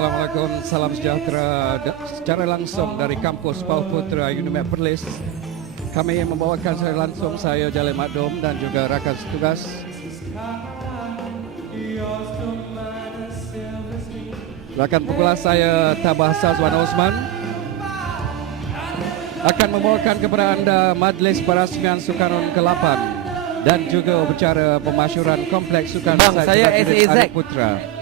Assalamualaikum, salam sejahtera secara langsung dari kampus Pauputra UNIMEP Perlis. Kami membawakan secara langsung saya Jalil Makdum dan juga rakan setugas. Rakan pekulas saya Tabah Sazwan Osman akan membawakan kepada anda majlis perasmian Sukarnon ke-8 dan juga upacara pemasyuran kompleks Sukan Saya SAZ Putra.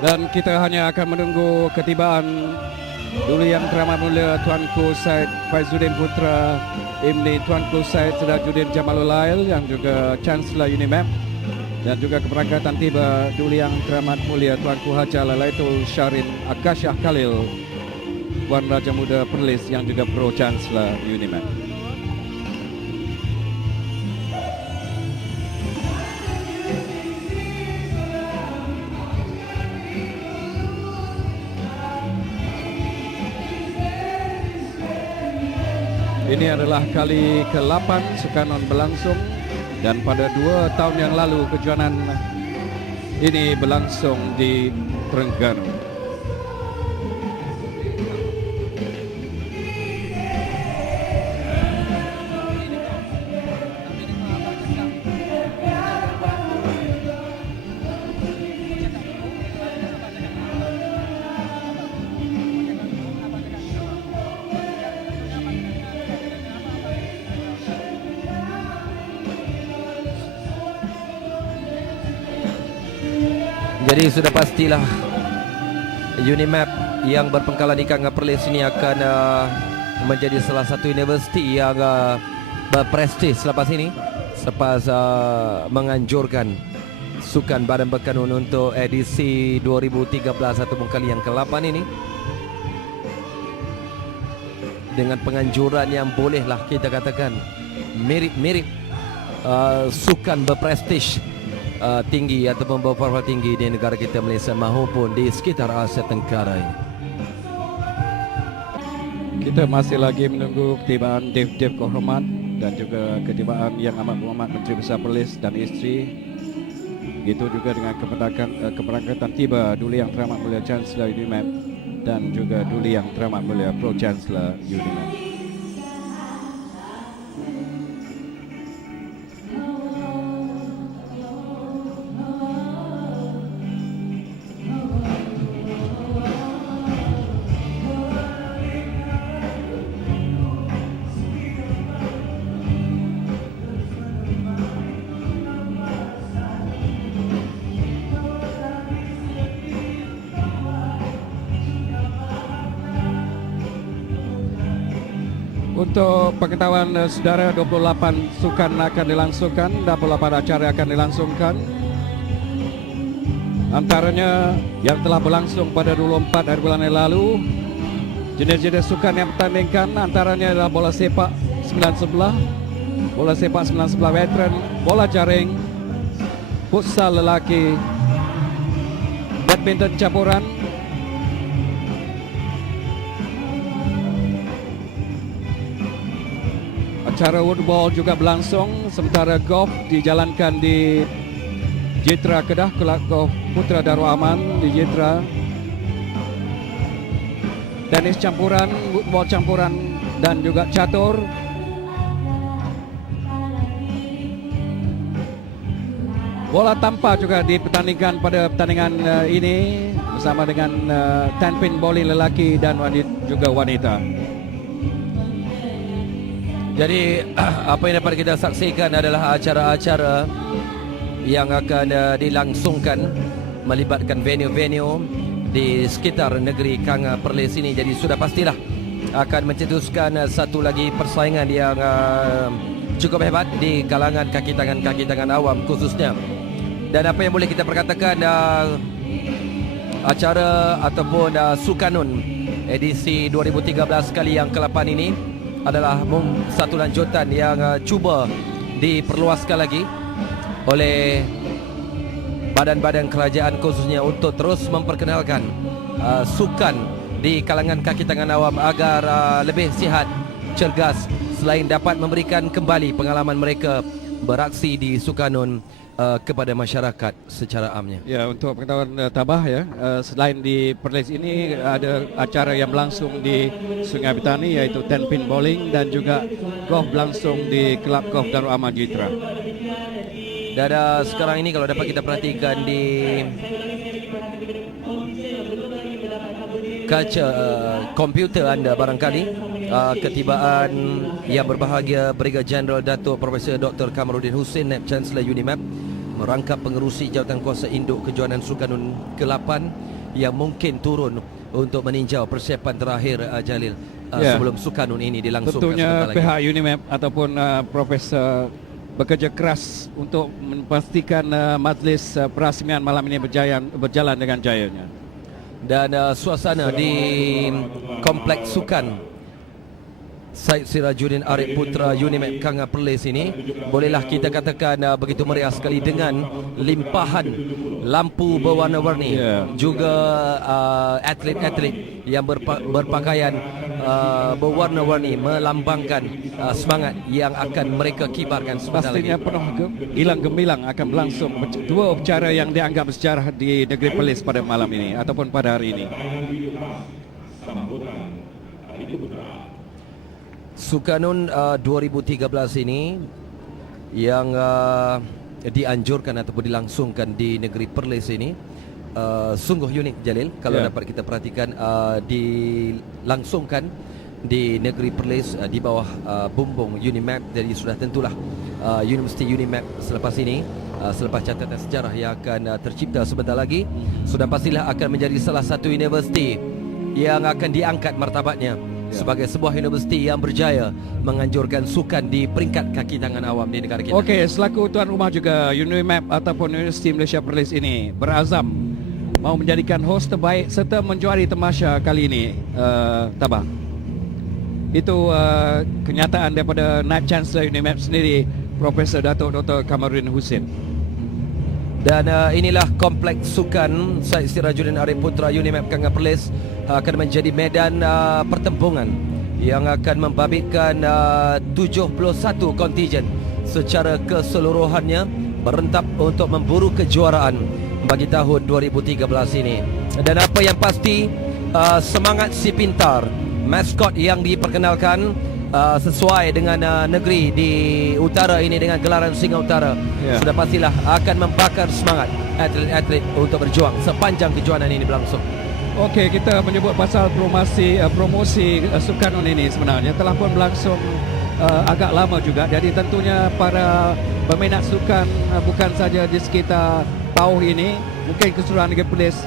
Dan kita hanya akan menunggu ketibaan Dulu Yang Teramat Mulia Tuanku Said Faizuddin Putra Imni Tuanku Said Sirajuddin Jamalul Lail yang juga Chancellor UNIMEP, dan juga keberangkatan tiba Dulu Yang Teramat Mulia Tuanku Haji Alaitul Syarin Akasyah Khalil Puan Raja Muda Perlis yang juga Pro Chancellor UNIMEP. Ini adalah kali ke-8 Sukarnon berlangsung, dan pada 2 tahun yang lalu kejuaraan ini berlangsung di Terengganu. Jadi sudah pastilah UNIMEP yang berpengkalan di Kanga Perlis ini akan menjadi salah satu universiti yang berprestis selepas ini, selepas menganjurkan Sukan Badan Berkanun untuk edisi 2013 ataupun kali yang ke-8 ini, dengan penganjuran yang bolehlah kita katakan mirip-mirip sukan berprestis tinggi ataupun berprofil tinggi di negara kita Malaysia maupun di sekitar Asia Tenggara ini. Kita masih lagi menunggu ketibaan Dev Kehormat dan juga ketibaan Yang Amat Berhormat Menteri Besar Perlis dan isteri. Begitu juga dengan keberangkatan tiba Duli Yang Teramat Mulia Chancellor UNIMEP dan juga Duli Yang Teramat Mulia Pro Chancellor UNIMEP. Untuk pengetahuan saudara, 28 sukan akan dilangsungkan, 28 acara akan dilangsungkan. Antaranya yang telah berlangsung pada 24 hari bulan yang lalu. Jenis-jenis sukan yang bertandingkan antaranya adalah bola sepak 9 sebelah, bola sepak 9 sebelah veteran, bola jaring, futsal lelaki, badminton campuran, acara woodball juga berlangsung, sementara golf dijalankan di Jitra Kedah, Kelab Golf Putra Darul Aman di Jitra. Tenis campuran, woodball campuran dan juga catur. Bola tampar juga dipertandingkan pada pertandingan ini bersama dengan 10 pin bowling lelaki dan juga wanita. Jadi apa yang dapat kita saksikan adalah acara-acara yang akan dilangsungkan melibatkan venue-venue di sekitar negeri Kanga Perlis ini. Jadi sudah pastilah akan mencetuskan satu lagi persaingan yang cukup hebat di kalangan kaki tangan awam khususnya. Dan apa yang boleh kita perkatakan, acara ataupun Sukarnon edisi 2013 kali yang ke-8 ini adalah satu lanjutan yang cuba diperluaskan lagi oleh badan-badan kerajaan khususnya untuk terus memperkenalkan sukan di kalangan kaki tangan awam agar lebih sihat, cergas, selain dapat memberikan kembali pengalaman mereka beraksi di Sukarnon kepada masyarakat secara amnya. Ya, untuk pengetahuan Tabah ya, selain di Perlis ini ada acara yang berlangsung di Sungai Betani iaitu 10 pin bowling dan juga golf berlangsung di Kelab Golf Darul Aman Jitra. Dan sekarang ini kalau dapat kita perhatikan di kaca komputer anda barangkali, ketibaan yang berbahagia Brigadier Jeneral Datuk Profesor Dr. Kamaruddin Hussein, Naib Chancellor UNIMAP, merangkap pengerusi Jawatan Kuasa Induk Kejohanan Sukarnon ke-8 yang mungkin turun untuk meninjau persiapan terakhir Jalil sebelum Sukarnon ini dilangsungkan. Tentunya pihak UNIMAP ataupun Profesor bekerja keras untuk memastikan majlis perasmian malam ini berjalan dengan jayanya. Dan suasana di Kompleks Sukan Syed Sirajuddin Arif Putra UNIMAP Kanga Perlis ini bolehlah kita katakan begitu meriah sekali dengan limpahan lampu berwarna-warni, juga atlet-atlet yang berpakaian berwarna-warni melambangkan semangat yang akan mereka kibarkan sebentar lagi. Pastinya penuh gilang gemilang akan berlangsung dua upacara yang dianggap bersejarah di negeri Perlis pada malam ini ataupun pada hari ini. Sukarnon 2013 ini yang dianjurkan ataupun dilangsungkan di negeri Perlis ini sungguh unik, Jalil. Kalau dapat kita perhatikan, dilangsungkan di negeri Perlis di bawah bumbung UNIMAP. Jadi sudah tentulah Universiti UNIMAP selepas ini, selepas catatan sejarah yang akan tercipta sebentar lagi, sudah pastilah akan menjadi salah satu universiti yang akan diangkat martabatnya sebagai sebuah universiti yang berjaya menganjurkan sukan di peringkat kaki tangan awam di negara kita. Okey, selaku tuan rumah juga UNIMAP ataupun Universiti Malaysia Perlis ini berazam mau menjadikan host terbaik serta menjuari tamasya kali ini, Tabah. Itu kenyataan daripada Naib Chancellor UNIMAP sendiri, Profesor Datuk Dr. Kamaruddin Hussein. Dan inilah Kompleks Sukan Syed Sirajuddin Arif Putra UNIMAP Kanga Perlis akan menjadi medan pertempuran yang akan membabitkan 71 kontingen secara keseluruhannya berentap untuk memburu kejuaraan bagi tahun 2013 ini. Dan apa yang pasti, semangat si pintar, maskot yang diperkenalkan sesuai dengan negeri di utara ini dengan gelaran Singa Utara, sudah pastilah akan membakar semangat atlet-atlet untuk berjuang sepanjang kejuaraan ini berlangsung. Okey, kita menyebut pasal promosi Sukarnon ini sebenarnya telah pun berlangsung agak lama juga. Jadi tentunya para peminat sukan bukan saja di sekitar Pauh ini, mungkin keseluruhan negeri Perlis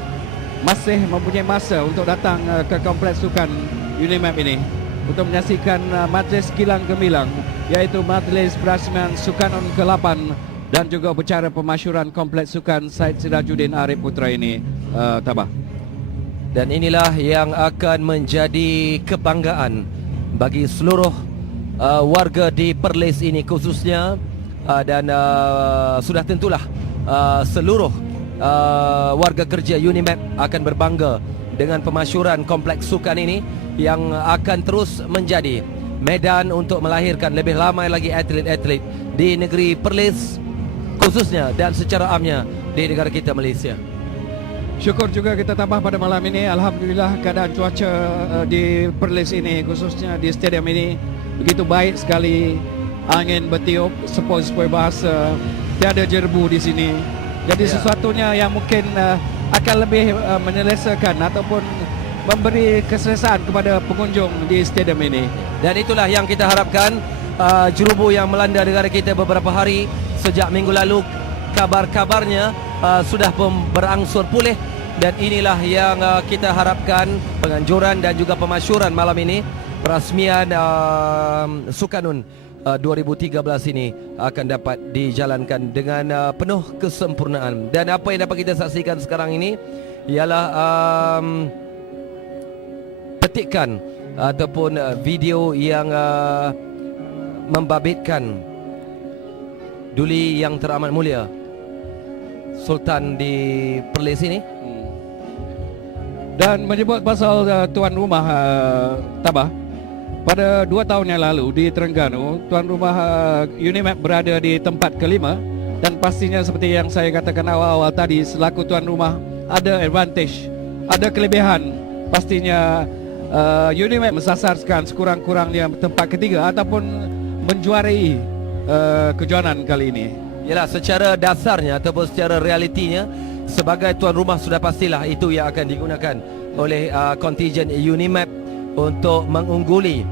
masih mempunyai masa untuk datang ke Kompleks Sukan UNIMAP ini untuk menyaksikan majlis kilang gemilang, iaitu majlis perasmian Sukarnon ke-8 dan juga upacara pemasyuran Kompleks Sukan Syed Sirajuddin Arif Putra ini, Tabah. Dan inilah yang akan menjadi kebanggaan bagi seluruh warga di Perlis ini khususnya, dan sudah tentulah seluruh warga kerja UNIMAP akan berbangga dengan pemasyuran Kompleks Sukan ini yang akan terus menjadi medan untuk melahirkan lebih ramai lagi atlet-atlet di negeri Perlis khususnya dan secara amnya di negara kita Malaysia. Syukur juga kita tambah pada malam ini, alhamdulillah keadaan cuaca di Perlis ini khususnya di stadium ini begitu baik sekali. Angin bertiup, sepoi-sepoi bahasa, tiada jerbu di sini. Jadi sesuatunya yang mungkin akan lebih menyelesaikan ataupun memberi keselesaan kepada pengunjung di stadium ini. Dan itulah yang kita harapkan. Jerubu yang melanda negara kita beberapa hari sejak minggu lalu, kabar-kabarnya sudah berangsur pulih. Dan inilah yang kita harapkan, penganjuran dan juga pemasyuran malam ini, perasmian Sukarnon 2013 ini akan dapat dijalankan dengan penuh kesempurnaan. Dan apa yang dapat kita saksikan sekarang ini ialah petikan ataupun video yang membabitkan Duli Yang Teramat Mulia Sultan di Perlis ini. Dan menyebut pasal tuan rumah Tabah, pada 2 tahun yang lalu di Terengganu, tuan rumah Unimap berada di tempat kelima. Dan pastinya seperti yang saya katakan awal-awal tadi, selaku tuan rumah ada advantage, ada kelebihan. Pastinya Unimap mensasarkan sekurang-kurangnya tempat ketiga ataupun menjuarai kejohanan kali ini. Yalah, secara dasarnya ataupun secara realitinya, sebagai tuan rumah sudah pastilah itu yang akan digunakan oleh kontijen Unimap untuk mengungguli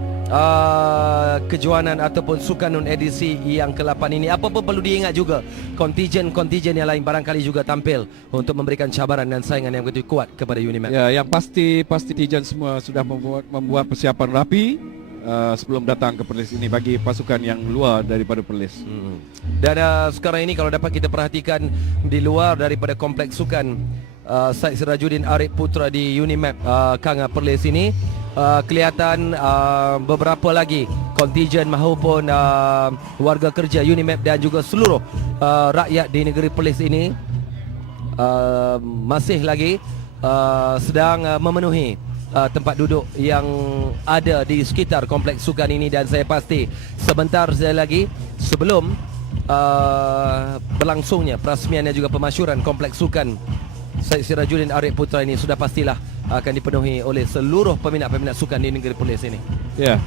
kejohanan ataupun Sukanun edisi yang ke-8 ini. Apa pun perlu diingat juga, kontijen-kontijen yang lain barangkali juga tampil untuk memberikan cabaran dan saingan yang begitu kuat kepada Unimap. Ya, yang pasti kontijen semua sudah membuat persiapan rapi sebelum datang ke Perlis ini bagi pasukan yang luar daripada Perlis. Dan sekarang ini kalau dapat kita perhatikan di luar daripada kompleks sukan Syed Sirajuddin Arif Putra di Unimap Kanga Perlis ini, kelihatan beberapa lagi kontijen maupun warga kerja Unimap dan juga seluruh rakyat di negeri Perlis ini masih lagi sedang memenuhi tempat duduk yang ada di sekitar kompleks sukan ini. Dan saya pasti sebentar saja lagi sebelum berlangsungnya perasmian dan juga pemasyuran kompleks sukan Syed Sirajuddin Arif Putra ini sudah pastilah akan dipenuhi oleh seluruh peminat-peminat sukan di negeri Perlis ini. Ya.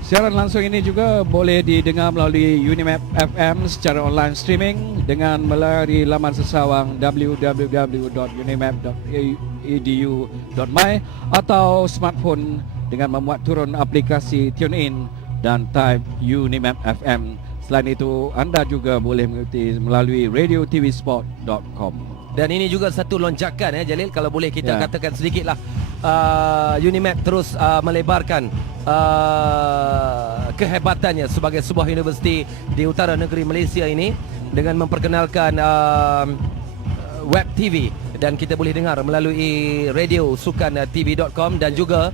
Siaran langsung ini juga boleh didengar melalui Unimap FM secara online streaming dengan melalui laman sesawang www.unimap.edu.my atau smartphone dengan memuat turun aplikasi TuneIn dan type Unimap FM. Selain itu, anda juga boleh mengikuti melalui radiotvsport.com. Dan ini juga satu lonjakan Jalil, kalau boleh kita katakan sedikitlah. Unimap terus melebarkan kehebatannya sebagai sebuah universiti di utara negeri Malaysia ini dengan memperkenalkan web TV, dan kita boleh dengar melalui radio sukantv.com, dan juga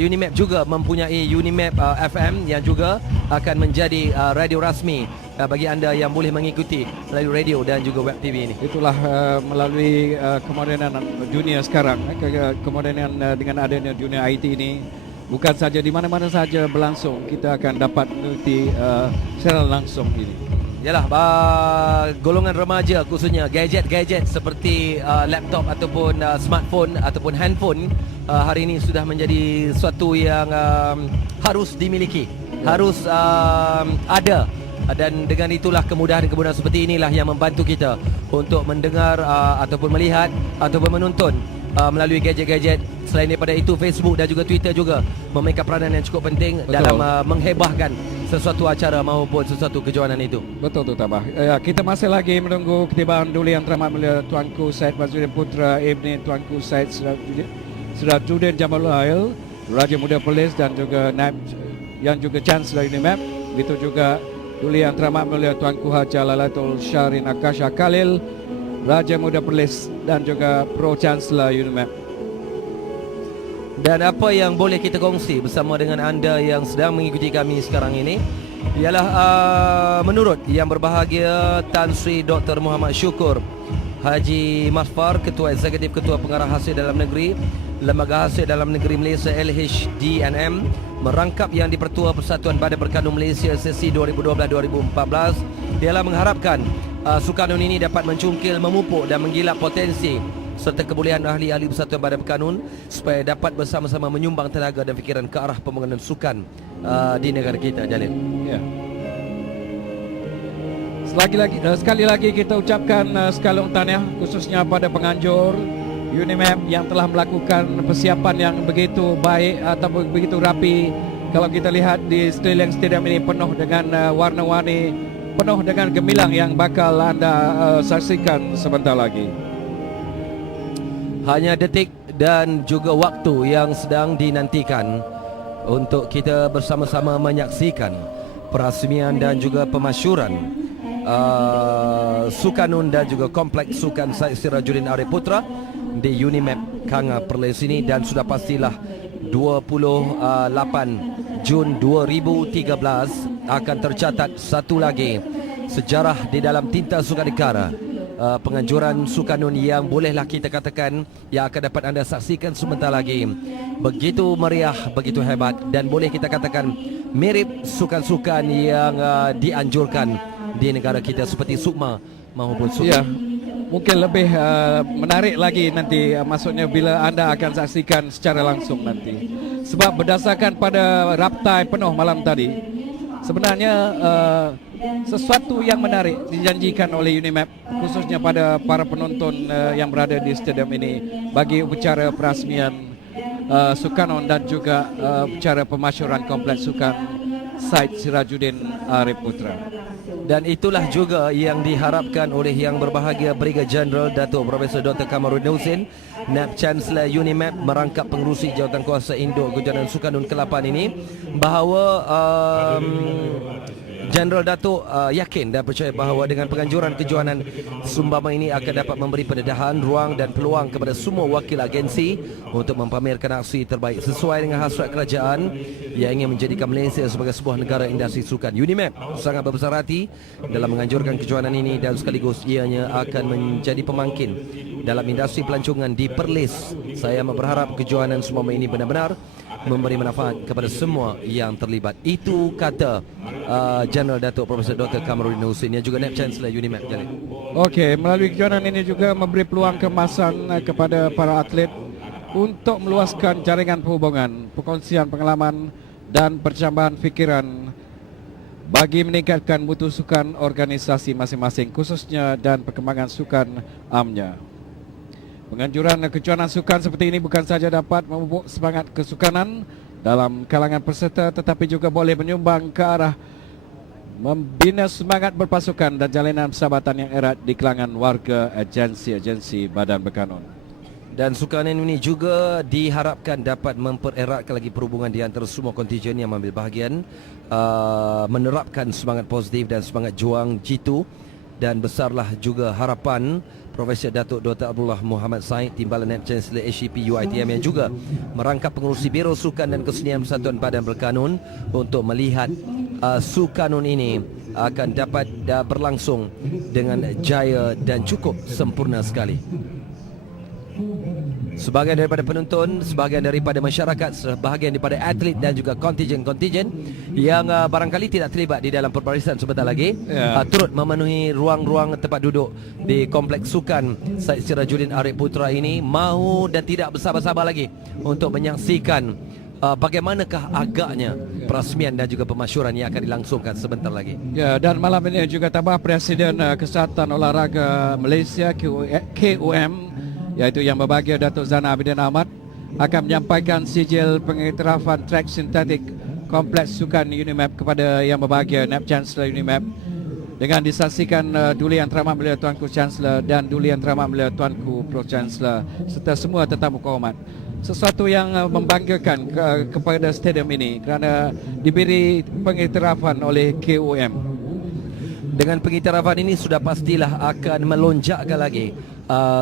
Unimap juga mempunyai Unimap FM yang juga akan menjadi radio rasmi bagi anda yang boleh mengikuti melalui radio dan juga web TV ini. Itulah melalui kemodenan dunia sekarang, kemodenan dengan adanya dunia IT ini, bukan saja di mana-mana saja berlangsung, kita akan dapat mengikuti secara langsung ini. Yalah, golongan remaja khususnya gadget-gadget seperti laptop ataupun smartphone ataupun handphone hari ini sudah menjadi suatu yang harus dimiliki, harus ada. Dan dengan itulah kemudahan-kemudahan seperti inilah yang membantu kita untuk mendengar ataupun melihat ataupun menonton melalui gadget-gadget. Selain daripada itu, Facebook dan juga Twitter juga memainkan peranan yang cukup penting. Betul. Dalam menghebahkan sesuatu acara maupun sesuatu kejohanan itu. Betul tu Tabah. Kita masih lagi menunggu ketibaan Duli Yang Teramat Mulia Tuanku Syed Fazluddin Putra Ibni Tuanku Syed Sirajuddin Jamalul, Raja Muda Perlis, dan juga Naib yang juga Chancellor Unimap. Begitu juga Duli Yang Teramat Mulia Tuanku Haji Lailatul Syahrin Akasha Khalil, Raja Muda Perlis, dan juga Pro Chancellor Unimap. Dan apa yang boleh kita kongsi bersama dengan anda yang sedang mengikuti kami sekarang ini ialah menurut yang berbahagia Tan Sri Dr. Muhammad Syukur Haji Masfar, Ketua Eksekutif Ketua Pengarah Hasil Dalam Negeri Lembaga Hasil Dalam Negeri Malaysia LHDNM, merangkap yang di-Pertua Persatuan Badan Berkandung Malaysia sesi 2012-2014, ialah mengharapkan Sukanun ini dapat mencungkil, memupuk dan menggilap potensi serta kebolehan ahli-ahli Persatuan Badan Berkanun supaya dapat bersama-sama menyumbang tenaga dan fikiran ke arah pembangunan sukan di negara kita, Jalil. Ya. Sekali lagi kita ucapkan sekalung tahniah khususnya pada penganjur Unimap yang telah melakukan persiapan yang begitu baik ataupun begitu rapi. Kalau kita lihat di sekeliling stadium ini penuh dengan warna-warni, penuh dengan gemilang yang bakal anda saksikan sebentar lagi. Hanya detik dan juga waktu yang sedang dinantikan untuk kita bersama-sama menyaksikan perasmian dan juga pemasyuran Sukanun dan juga kompleks sukan Syed Sirajuddin Arif Putra di Unimap Kanga Perlis ini. Dan sudah pastilah 28 Jun 2013 akan tercatat satu lagi sejarah di dalam tinta sukan negara penganjuran Sukanun yang bolehlah kita katakan yang akan dapat anda saksikan sebentar lagi. Begitu meriah, begitu hebat, dan boleh kita katakan mirip sukan-sukan yang dianjurkan di negara kita seperti Sukma maupun Sukma. Ya, mungkin lebih menarik lagi nanti, maksudnya bila anda akan saksikan secara langsung nanti. Sebab berdasarkan pada raptai penuh malam tadi, sebenarnya sesuatu yang menarik dijanjikan oleh Unimap, khususnya pada para penonton yang berada di stadium ini, bagi upacara perasmian Sukanon dan juga upacara pemasyuran kompleks sukan Said Sirajuddin Arif Putra. Dan itulah juga yang diharapkan oleh yang berbahagia Brigadier General Datuk Profesor Dr. Kamarudin Hussein, NAB Chancellor Unimap, merangkap pengerusi Jawatankuasa Induk Kejohanan Sukanun ke-8 ini, bahawa General Datuk yakin dan percaya bahawa dengan penganjuran kejohanan seumpama ini akan dapat memberi pendedahan, ruang dan peluang kepada semua wakil agensi untuk mempamerkan aksi terbaik sesuai dengan hasrat kerajaan yang ingin menjadikan Malaysia sebagai sebuah negara industri sukan. Unimap sangat berbesar hati dalam menganjurkan kejohanan ini dan sekaligus ianya akan menjadi pemangkin dalam industri pelancongan di Perlis. Saya berharap kejohanan seumpama ini benar-benar memberi manfaat kepada semua yang terlibat. Itu kata General Datuk Profesor Dr. Kamarudin Hussein yang juga NAB Chancellor Unimap. Okey, melalui kejohanan ini juga memberi peluang kemasan kepada para atlet untuk meluaskan jaringan perhubungan, perkongsian pengalaman dan percambahan fikiran bagi meningkatkan mutu sukan organisasi masing-masing, khususnya dan perkembangan sukan amnya. Penganjuran kejohanan sukan seperti ini bukan saja dapat memupuk semangat kesukanan dalam kalangan peserta, tetapi juga boleh menyumbang ke arah membina semangat berpasukan dan jalinan persahabatan yang erat di kalangan warga agensi-agensi badan berkanun. Dan sukanan ini juga diharapkan dapat mempereratkan lagi perhubungan di antara semua kontijen yang mengambil bahagian, menerapkan semangat positif dan semangat juang jitu. Dan besarlah juga harapan Profesor Datuk Dr. Abdullah Muhammad Said, Timbalan NAB Chancellor HCP UiTM yang juga merangkap pengurusi Biro Sukan dan Kesenian Persatuan Badan Berkanun untuk melihat Sukanun ini akan dapat berlangsung dengan jaya dan cukup sempurna sekali. Sebahagian daripada penonton, sebahagian daripada masyarakat, sebahagian daripada atlet dan juga kontijen-kontijen yang barangkali tidak terlibat di dalam perbarisan sebentar lagi, turut memenuhi ruang-ruang tempat duduk di kompleks sukan Said Sirajuddin Arif Putra ini, mahu dan tidak bersabar-sabar lagi untuk menyaksikan bagaimanakah agaknya perasmian dan juga pemasyuran yang akan dilangsungkan sebentar lagi. Ya, dan malam ini juga tambah Presiden Kesihatan Olahraga Malaysia KUM, iaitu yang berbahagia Datuk Zana Abidin Ahmad, akan menyampaikan sijil pengiktirafan trek sintetik kompleks sukan Unimap kepada yang berbahagia NAB Chancellor Unimap, dengan disaksikan Duli Yang Teramat Mulia Tuanku Chancellor dan Duli Yang Teramat Mulia Tuanku Pro Chancellor serta semua tetamu kehormat. Sesuatu yang membanggakan kepada stadium ini kerana diberi pengiktirafan oleh KUM. Dengan pengiktirafan ini sudah pastilah akan melonjakkan lagi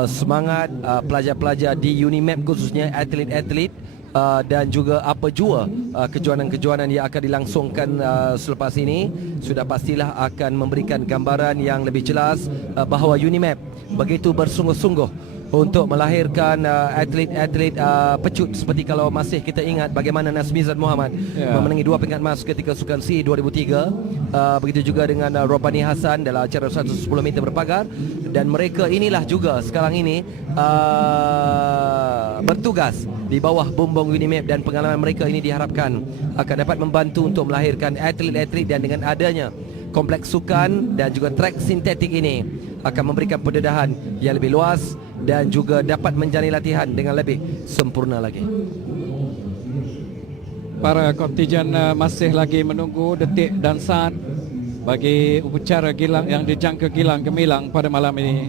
semangat pelajar-pelajar di Unimap, khususnya atlet-atlet dan juga apa jua kejohanan-kejohanan yang akan dilangsungkan selepas ini. Sudah pastilah akan memberikan gambaran yang lebih jelas bahawa Unimap begitu bersungguh-sungguh untuk melahirkan atlet-atlet pecut, seperti kalau masih kita ingat bagaimana Nazmizan Muhammad memenangi 2 peringkat emas ketika Sukan C 2003. Begitu juga dengan Robani Hassan dalam acara 110 meter berpagar. Dan mereka inilah juga sekarang ini bertugas di bawah bumbung Unimap, dan pengalaman mereka ini diharapkan akan dapat membantu untuk melahirkan atlet-atlet, dan dengan adanya kompleks sukan dan juga trek sintetik ini akan memberikan pendedahan yang lebih luas dan juga dapat menjalani latihan dengan lebih sempurna lagi. Para kontijen masih lagi menunggu detik dan saat bagi upacara gilang yang dijangka gilang gemilang pada malam ini.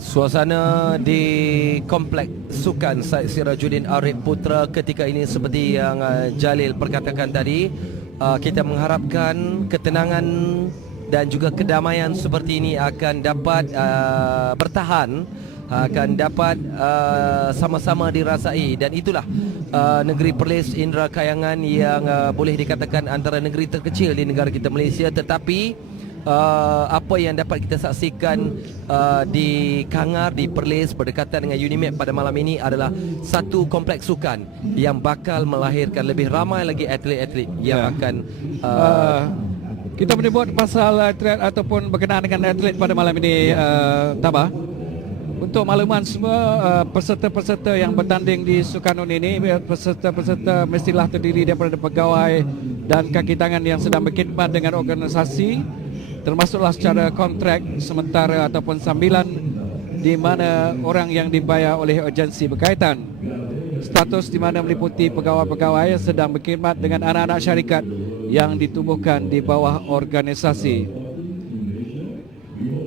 Suasana di kompleks sukan Said Sirajuddin Arif Putra ketika ini seperti yang Jalil perkatakan tadi, kita mengharapkan ketenangan dan juga kedamaian seperti ini akan dapat bertahan akan dapat sama-sama dirasai, dan itulah negeri Perlis Indra Kayangan yang boleh dikatakan antara negeri terkecil di negara kita Malaysia, tetapi apa yang dapat kita saksikan di Kangar, di Perlis berdekatan dengan Unimap pada malam ini adalah satu kompleks sukan yang bakal melahirkan lebih ramai lagi atlet-atlet yang akan kita menyebut pasal atlet ataupun berkenaan dengan atlet pada malam ini, Tabah. Untuk makluman semua, peserta-peserta yang bertanding di Sukanun ini, peserta-peserta mestilah terdiri daripada pegawai dan kaki tangan yang sedang berkhidmat dengan organisasi, termasuklah secara kontrak sementara ataupun sambilan, di mana orang yang dibayar oleh agensi berkaitan. Status di mana meliputi pegawai-pegawai yang sedang berkhidmat dengan anak-anak syarikat yang ditubuhkan di bawah organisasi.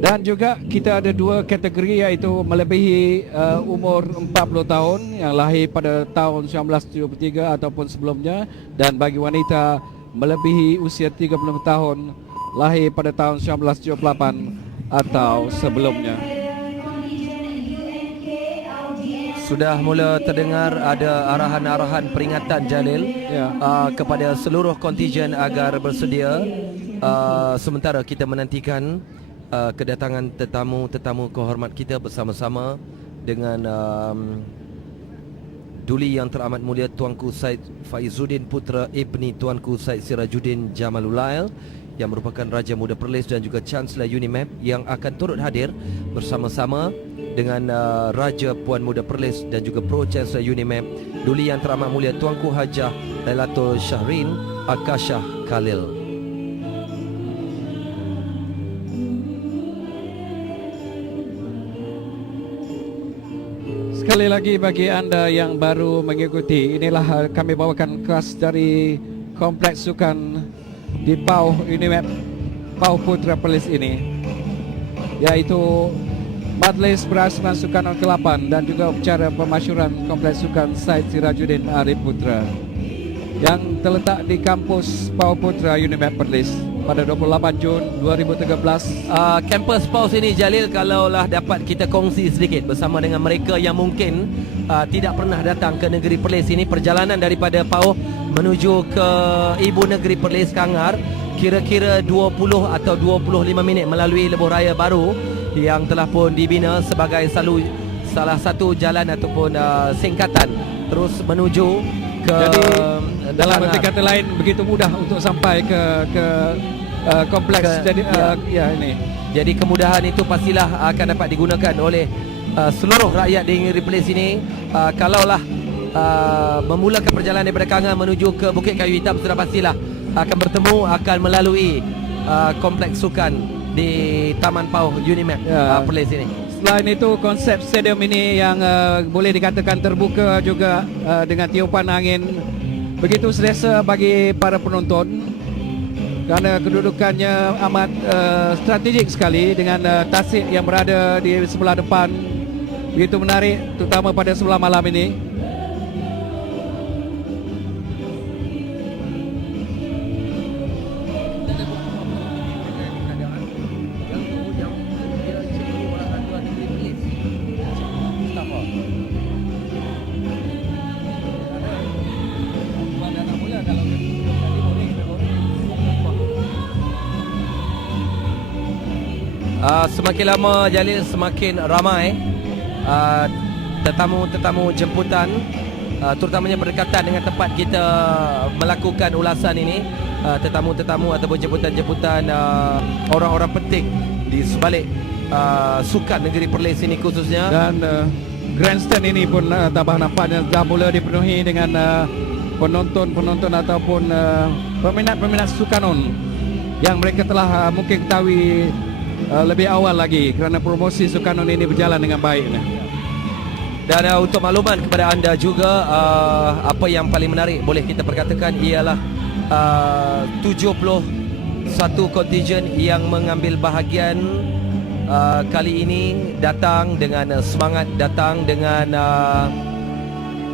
Dan juga kita ada dua kategori, iaitu melebihi umur 40 tahun yang lahir pada tahun 1973 ataupun sebelumnya, dan bagi wanita melebihi usia 30 tahun lahir pada tahun 1978 atau sebelumnya. Sudah mula terdengar ada arahan-arahan peringatan, Jalil, kepada seluruh kontijen agar bersedia, sementara kita menantikan kedatangan tetamu-tetamu kehormat kita bersama-sama dengan Duli Yang Teramat Mulia Tuanku Said Faizuddin Putra Ibni Tuanku Said Sirajuddin Jamalulail yang merupakan Raja Muda Perlis, dan juga Chancellor Unimap yang akan turut hadir bersama-sama dengan Raja Puan Muda Perlis dan juga Pro Chancellor Unimap Duli Yang Teramat Mulia Tuanku Hajah Lailatul Syahrin Akashah Khalil. Sekali lagi bagi anda yang baru mengikuti, inilah kami bawakan kelas dari kompleks sukan di PAU Unimap PAU Putra Perlis ini, yaitu Majlis Berasuhan Sukanon ke-8 dan juga upacara pemasyuran kompleks sukan Said Sirajuddin Arif Putra yang terletak di kampus PAU Putra Unimap Perlis pada 28 Jun 2013. Kampus PAU ini, Jalil, kalaulah dapat kita kongsi sedikit bersama dengan mereka yang mungkin tidak pernah datang ke negeri Perlis ini. Perjalanan daripada PAU menuju ke ibu negeri Perlis Kangar kira-kira 20 atau 25 minit melalui lebuh raya baru yang telah pun dibina sebagai salah satu jalan ataupun singkatan terus menuju ke. Jadi dalam arti kata lain begitu mudah untuk sampai ke kompleks. Jadi ini. Jadi kemudahan itu pastilah akan dapat digunakan oleh seluruh rakyat di negeri Perlis ini. Kalaulah memulakan perjalanan daripada Kangar menuju ke Bukit Kayu Hitam, sudah pastilah akan bertemu, akan melalui kompleks sukan di Taman PAU Unimap Perlis ini. Selain itu, konsep stadium ini yang boleh dikatakan terbuka juga dengan tiupan angin begitu selesa bagi para penonton, kerana kedudukannya amat strategik sekali dengan tasik yang berada di sebelah depan, begitu menarik terutama pada sebelah malam ini. Semakin lama, Jalil, semakin ramai tetamu-tetamu jemputan, terutamanya berdekatan dengan tempat kita melakukan ulasan ini. Tetamu-tetamu ataupun jemputan-jemputan orang-orang penting di sebalik sukan negeri Perlis ini khususnya. Dan grandstand ini pun Tabah nampaknya dah mula dipenuhi dengan penonton-penonton ataupun peminat-peminat sukanon yang mereka telah mungkin ketahui lebih awal lagi, kerana promosi sukanon ini berjalan dengan baik. Dan untuk makluman kepada anda juga, apa yang paling menarik boleh kita perkatakan ialah 71 kontijen yang mengambil bahagian kali ini datang dengan semangat, datang dengan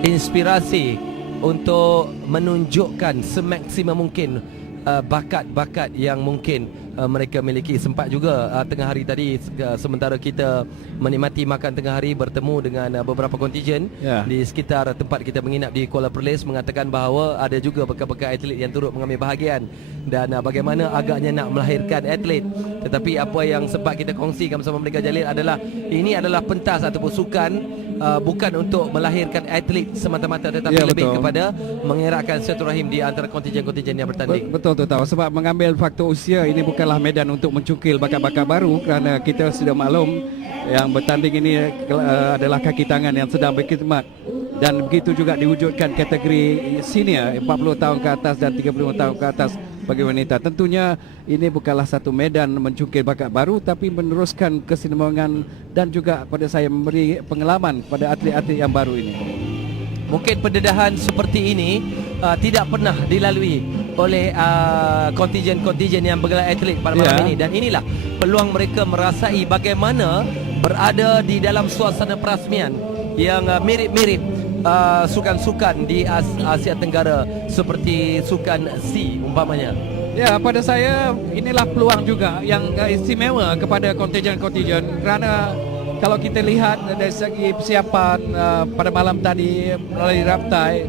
inspirasi untuk menunjukkan semaksimum mungkin bakat-bakat yang mungkin mereka miliki sempat juga tengah hari tadi sementara kita menikmati makan tengah hari bertemu dengan beberapa kontijen di sekitar tempat kita menginap di Kuala Perlis, mengatakan bahawa ada juga bekas-bekas atlet yang turut mengambil bahagian dan bagaimana agaknya nak melahirkan atlet. Tetapi apa yang sempat kita kongsikan bersama mereka Jalil adalah ini adalah pentas ataupun sukan bukan untuk melahirkan atlet semata-mata, tetapi lebih kepada mengeratkan silaturahim di antara kontijen-kontijen yang bertanding. Betul tu tahu, sebab mengambil faktor usia ini bukanlah medan untuk mencukil bakat-bakat baru, kerana kita sudah maklum yang bertanding ini adalah kaki tangan yang sedang berkhidmat, dan begitu juga diwujudkan kategori senior 40 tahun ke atas dan 35 tahun ke atas bagi wanita. Tentunya ini bukanlah satu medan mencukil bakat baru, tapi meneruskan kesinambungan dan juga pada saya memberi pengalaman kepada atlet-atlet yang baru ini. Mungkin pendedahan seperti ini tidak pernah dilalui oleh kontijen-kontijen yang bergelar atlet pada malam ini, dan inilah peluang mereka merasai bagaimana berada di dalam suasana perasmian yang mirip-mirip sukan-sukan di Asia Tenggara seperti sukan C umpamanya. Ya, pada saya inilah peluang juga yang istimewa kepada kontijen-kontijen, kerana kalau kita lihat dari segi persiapan pada malam tadi melalui raptai,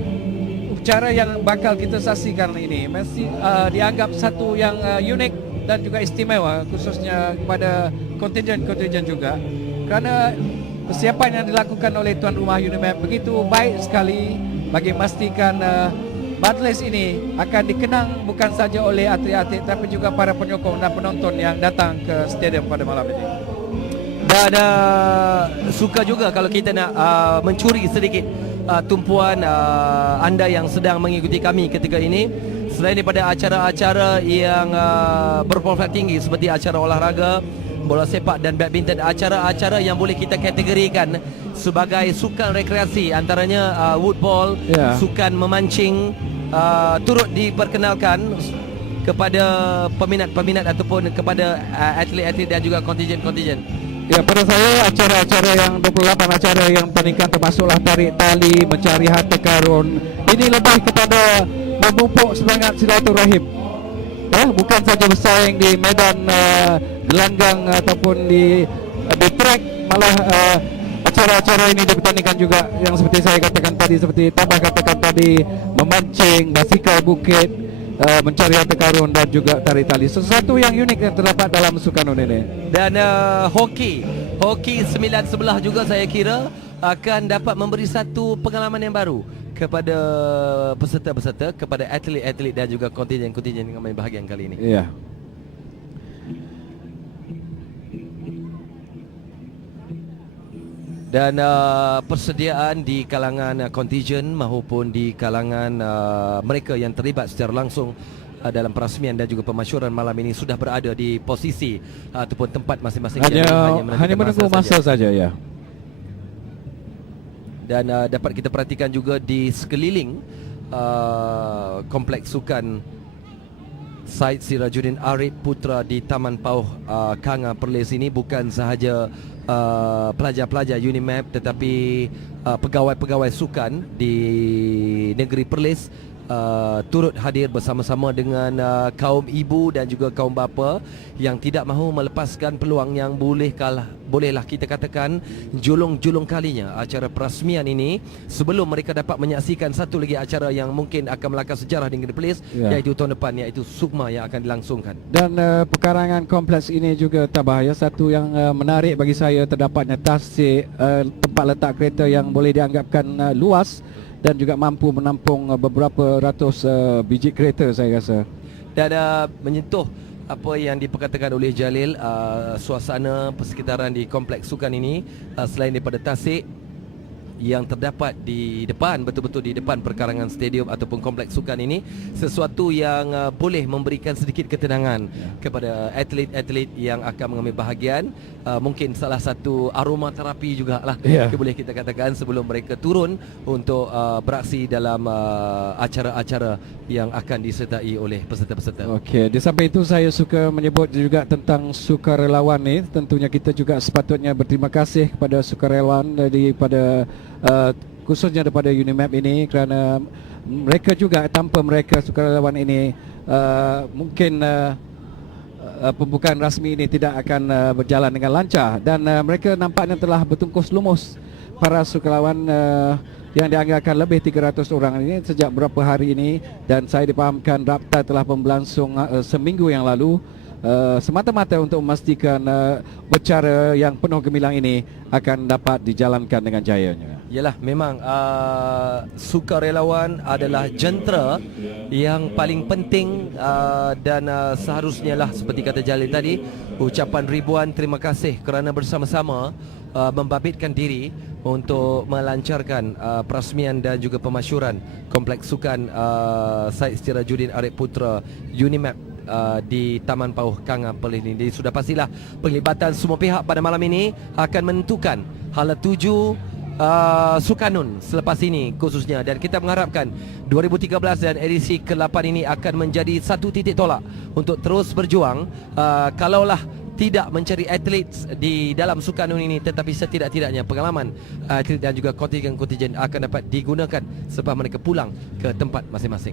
cara yang bakal kita saksikan ini mesti dianggap satu yang unik dan juga istimewa, khususnya kepada kontijen-kontijen juga, kerana persiapan yang dilakukan oleh tuan rumah UNIMAP begitu baik sekali bagi memastikan majlis ini akan dikenang bukan saja oleh atlet-atlet tapi juga para penyokong dan penonton yang datang ke stadium pada malam ini. Dan suka juga kalau kita nak mencuri sedikit tumpuan anda yang sedang mengikuti kami ketika ini, selain daripada acara-acara yang berprofil tinggi seperti acara olahraga, bola sepak dan badminton, acara-acara yang boleh kita kategorikan sebagai sukan rekreasi, antaranya woodball, sukan memancing, turut diperkenalkan kepada peminat-peminat ataupun kepada atlet-atlet dan juga kontijen-kontijen. Ya, pada saya acara-acara yang 28 acara yang bertandingkan termasuklah tarik tali, mencari harta karun. Ini lebih kepada memupuk semangat silaturahim. Bukan saja bersaing di medan gelanggang ataupun di track, malah acara-acara ini dipertandingkan juga yang seperti saya katakan tadi, seperti Tabah katakan tadi, memancing, basikal bukit, mencari harta karun dan juga tarik tali. Sesuatu yang unik yang terdapat dalam sukan ini. Dan hoki 9 sebelah juga saya kira akan dapat memberi satu pengalaman yang baru kepada peserta-peserta, kepada atlet-atlet dan juga kontijen-kontijen yang mengambil bahagian kali ini. Ya. Dan persediaan di kalangan kontijen maupun di kalangan mereka yang terlibat secara langsung dalam perasmian dan juga pemasyuran malam ini sudah berada di posisi ataupun tempat masing-masing. Hanya menunggu masa saja ya. Dan dapat kita perhatikan juga di sekeliling kompleks sukan Syed Sirajuddin Arif Putra di Taman Pauh Kanga Perlis ini bukan sahaja pelajar-pelajar UNIMAP tetapi pegawai-pegawai sukan di negeri Perlis turut hadir bersama-sama dengan kaum ibu dan juga kaum bapa yang tidak mahu melepaskan peluang yang bolehlah kita katakan julung-julung kalinya acara perasmian ini sebelum mereka dapat menyaksikan satu lagi acara yang mungkin akan melangkah sejarah di negeri Perlis, iaitu tahun depan, iaitu SUKMA yang akan dilangsungkan. Dan pekarangan kompleks ini juga Tabah, satu yang menarik bagi saya terdapatnya tasik tempat letak kereta yang boleh dianggapkan luas dan juga mampu menampung beberapa ratus biji kereta saya rasa. Dan menyentuh apa yang diperkatakan oleh Jalil, suasana persekitaran di kompleks sukan ini selain daripada tasik yang terdapat di depan, betul-betul di depan perkarangan stadium ataupun kompleks sukan ini, sesuatu yang boleh memberikan sedikit ketenangan kepada atlet-atlet yang akan mengambil bahagian. Mungkin salah satu aroma terapi jugalah boleh kita katakan sebelum mereka turun untuk beraksi dalam acara-acara yang akan disertai oleh peserta-peserta. Okey, di samping itu saya suka menyebut juga tentang sukarelawan ni. Tentunya kita juga sepatutnya berterima kasih kepada sukarelawan daripada khususnya daripada UNIMAP ini, kerana mereka juga, tanpa mereka sukarelawan ini mungkin pembukaan rasmi ini tidak akan berjalan dengan lancar, dan mereka nampaknya telah bertungkus lumus para sukarelawan yang dianggarkan lebih 300 orang ini sejak beberapa hari ini, dan saya dipahamkan rapta telah berlangsung seminggu yang lalu, semata-mata untuk memastikan upacara yang penuh gemilang ini akan dapat dijalankan dengan jayanya. Yalah, memang sukarelawan adalah jentera yang paling penting, dan seharusnya lah seperti kata Jalil tadi, ucapan ribuan terima kasih kerana bersama-sama membabitkan diri untuk melancarkan perasmian dan juga pemasyuran Kompleks Sukan Syed Sirajuddin Arif Putra Unimap di Taman Pauh Kanga Perlis ini. Jadi sudah pastilah penglibatan semua pihak pada malam ini akan menentukan hala tuju Sukanun selepas ini khususnya, dan kita mengharapkan 2013 dan edisi ke-8 ini akan menjadi satu titik tolak untuk terus berjuang, kalaulah tidak mencari atlet di dalam Sukanun ini, tetapi setidak-tidaknya pengalaman atlet dan juga kontingen-kontingen akan dapat digunakan sebab mereka pulang ke tempat masing-masing.